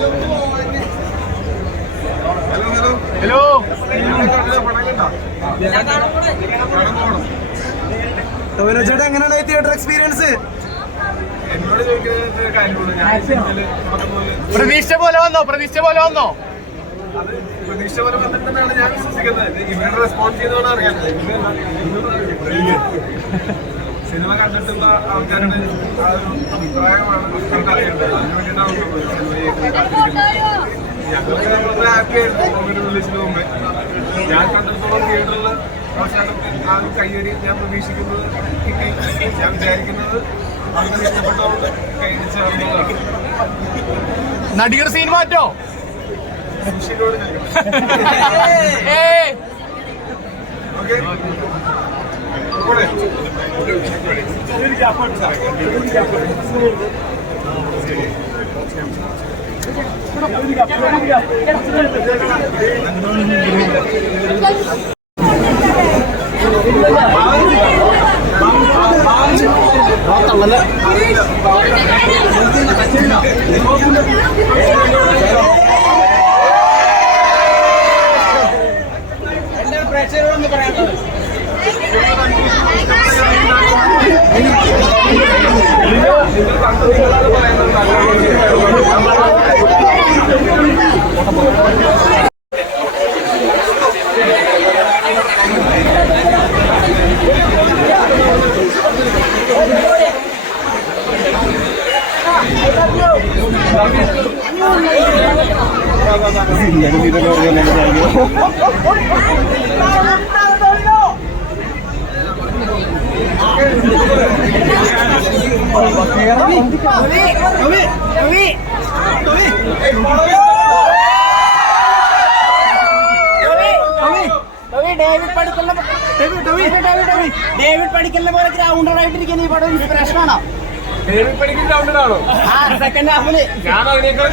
Hello hello ചേട്ടാ എങ്ങനെയാണ് theatre experience പ്രതീക്ഷ പോലെ വന്നോ? പ്രതീക്ഷ പോലെ വന്നോ? പ്രതീക്ഷ പോലെ വന്നിട്ടാണ് ഞാൻ വിശ്വസിക്കുന്നത്. ഇവരുടെ റെസ്പോൺസ് ചെയ്തോണ്ടാണ് അറിയാം. സിനിമ കണ്ടിട്ടുള്ള ആൾക്കാരുടെ ആ ഒരു അഭിപ്രായമാണ് നമുക്ക് അറിയേണ്ടത്. അതിന് വേണ്ടിയിട്ടാണ് നമ്മൾ സിനിമയെ. ഞങ്ങൾക്ക് വളരെ ഹാപ്പി കോവിഡ് റിലീസിന് മുമ്പേ. ഞാൻ കണ്ടിടത്തോളം തിയേറ്ററിൽ ആ ഒരു കയ്യടി ഞാൻ പ്രതീക്ഷിക്കുന്നത് കിട്ടി ഞാൻ വിചാരിക്കുന്നത് അങ്ങനെ ഇഷ്ടപ്പെട്ടവർക്ക് കൈയടിച്ചാണ് നടികർ സീൻ മാറ്റോ? സുഷിനോട് ചോദിക്കണം Yan hindi na lang na tayo. Tawag tawag David പഠിക്കലിനെ പോലെ ഗ്രൗണ്ടർ ആയിട്ടിരിക്കുന്ന ഈ പടം ഇൻസ്പിറേഷൻ ആണോ ഡേവിഡ് പഠിക്കുന്ന ഗ്രൗണ്ടറാണോ ആ സെക്കൻഡ് ഹാഫിൽ ഞാൻ അതിനേക്കാൾ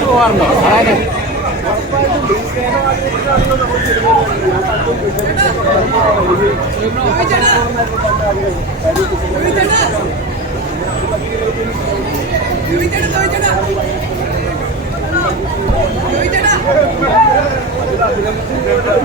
പോകാറുണ്ടോ ചോദിച്ചടാ ചോദിച്ചടാ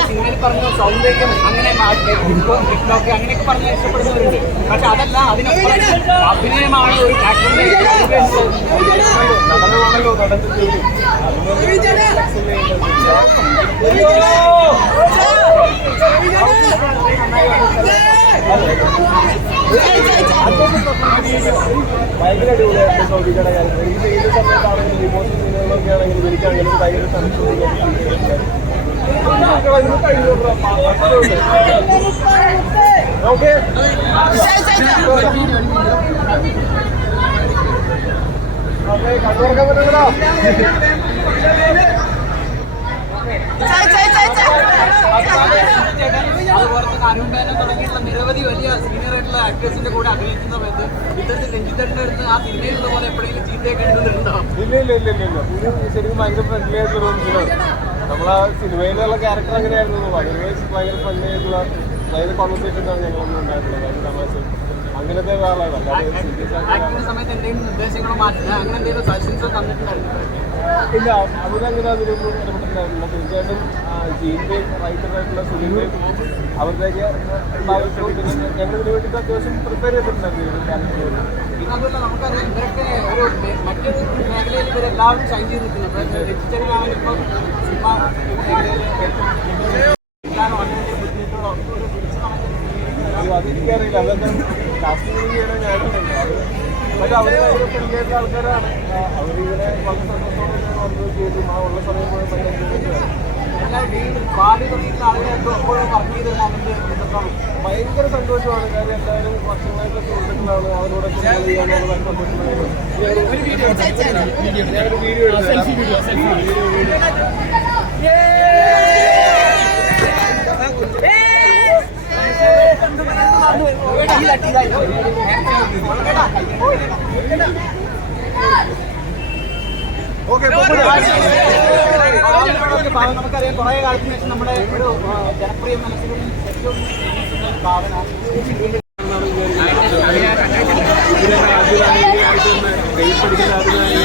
സിനിമയിൽ പറഞ്ഞ സൗന്ദര്യം അങ്ങനെ ടിക്ടോക്ക് അങ്ങനെയൊക്കെ പറഞ്ഞ ഇഷ്ടപ്പെടുന്നവരുണ്ട് പക്ഷെ അതല്ല അതിനപ്പുറം അഭിനയമാണ് ഒരു ആക്ടറിന്റെ നടനമാണല്ലോ നടന്നിട്ട് ഭയങ്കര അടിപൊളിയായിരുന്നു സൗദിയുടെ കാര്യം എനിക്ക് ഏത് സമയത്താണെങ്കിലും ഇമോഷൻ സീനുകളൊക്കെ ആണെങ്കിലും എനിക്ക് അങ്ങനെ ഭയങ്കര ഓക്കെ. ഓക്കെ കണ്ടുറക്കാൻ പറ്റുന്നോ അതുപോലെ തന്നെ അരുൺബേനം തുടങ്ങിയിട്ടുള്ള നിരവധി വലിയ സീനിയർ ആയിട്ടുള്ള ആക്ടേഴ്സിന്റെ കൂടെ അഭിനയിക്കുന്ന ഇല്ല ഇല്ല ഇല്ല ഇല്ല ഇത് ശരിക്കും ഭയങ്കര ഫ്രണ്ട്ലി ആയിട്ടുള്ള റോൾസിലാണ് നമ്മളെ സിനിമയിലുള്ള ക്യാരക്ടർ അങ്ങനെയായിരുന്നു ഭയങ്കര ഭയങ്കര ഫ്രണ്ട്ലി ആയിട്ടുള്ള ഭയങ്കര കോൺവെർസേഷൻസ് ആണ് ഞങ്ങളൊന്നും ഉണ്ടായിട്ടുള്ളത് ഭയങ്കര തമാശ അങ്ങനത്തെ ഒരാളാണ് ഇല്ല അവരങ്ങനെ അതിലൊന്നും ഇടപെട്ടിട്ടുണ്ടായിരുന്നില്ല തീർച്ചയായിട്ടും ജീന്റെയും റൈറ്ററായിട്ടുള്ള സുനിന്റെയും അവരുടെയൊക്കെ ഞങ്ങൾ ഇതിന് വേണ്ടിയിട്ട് അത്യാവശ്യം പ്രിപ്പയർ ചെയ്തിട്ടുണ്ടായിരുന്നു പിന്നെ അതുമല്ല നമുക്കറിയാം ഇവരൊക്കെ ഒരു മറ്റൊരു മേഖലയിൽ ഇവരെല്ലാവരും ഷൈൻ ചെയ്ത് നിൽക്കുന്നത് രജിസ്റ്ററിലാണെങ്കിൽ ഇപ്പോൾ സിനിമ മേഖലയിൽ എല്ലാവരും വളരെ ബുദ്ധിമുട്ടുള്ള ഒരു പിടിച്ചു നടക്കുന്ന അതെനിക്കറിയില്ല. അതൊക്കെ കാസ്റ്റിംഗ് ചെയ്യണ ഞാനുണ്ടല്ലോ അത് പക്ഷെ അവർ ഭയങ്കര ആൾക്കാരാണ്. അവരിങ്ങനെ വളരെ സന്തോഷത്തോടെ വന്നത് ചെയ്തു. ആ ഉള്ള സമയം മുഴുവൻ ഭയങ്കര പാടി തുടങ്ങിയ ആളുകളൊക്കെ എപ്പോഴും വർക്ക് ചെയ്ത് നമുക്ക് എന്തൊക്കെയാണ്? ഭയങ്കര സന്തോഷമാണ്. കാര്യം എല്ലാവരും വർഷങ്ങളായിട്ട് സുഹൃത്തുക്കളാണ്. അവരോട് ഞാനൊരു വീഡിയോ ഓക്കെ നമുക്കറിയാം കുറെ കാലത്തിന് ശേഷം നമ്മുടെ ഒരു ജനപ്രിയ മനസ്സിലും ഏറ്റവും ഇഷ്ടപ്പെടുന്ന ഒരു